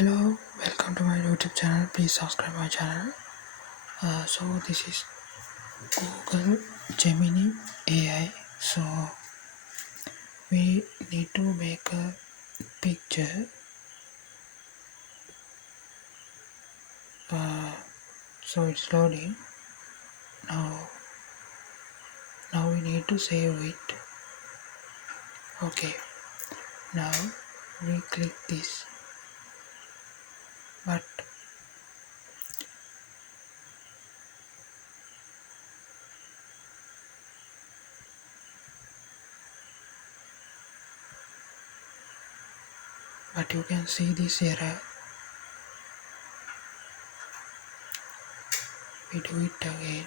Hello, welcome to my YouTube channel. Please subscribe my channel. So this is Google Gemini AI. So we need to make a picture. Uh, so it's loading. Now, now we need to save it. Okay. Now we click this, but you can see this error. We do it again.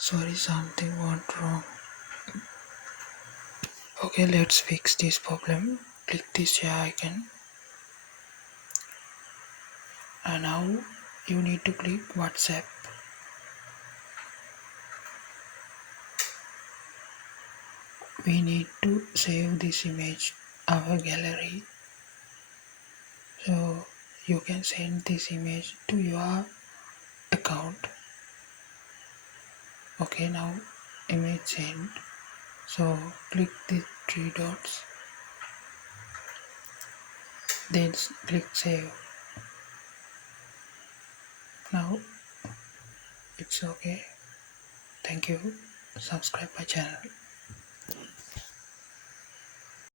Sorry, something went wrong. Okay, let's fix this problem. Click this share icon, and now you need to click WhatsApp. We need to save this image our gallery, so you can send this image to your account. Okay, now image sent. So click the three dots, then click save. Now it's okay. Thank you. Subscribe my channel.